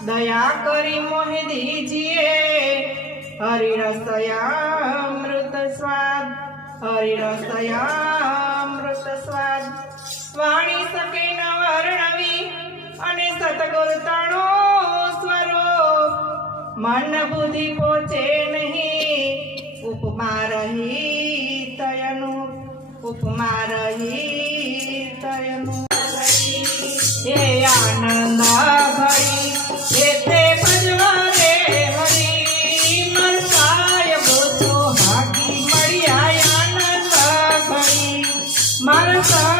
કૃપા કરી મોહી દીજીએ હરિરસયામૃત સ્વાદ હરિરસયામૃત સ્વાદ. વાણી શકે ન વર્ણવી અને સતગુર તણો સ્વરૂપ મન બુદ્ધિ પહોંચે નહીં, ઉપમા રહી તયનું, ઉપમા રહી તયનું. હે આનંદ My time.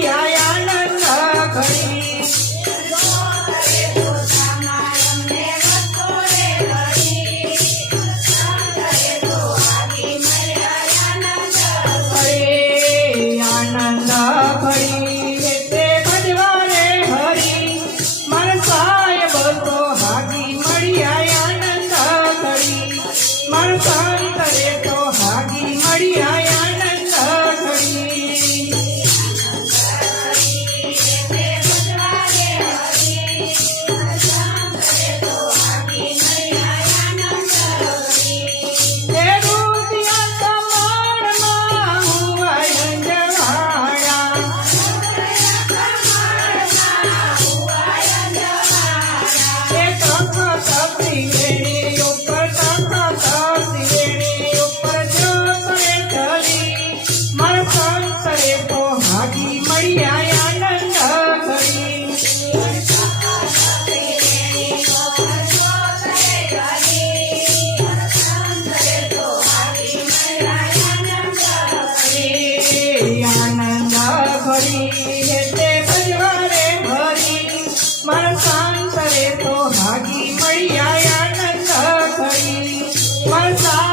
Yeah. તો હાજી મળી આયા નંદ કરી મરસા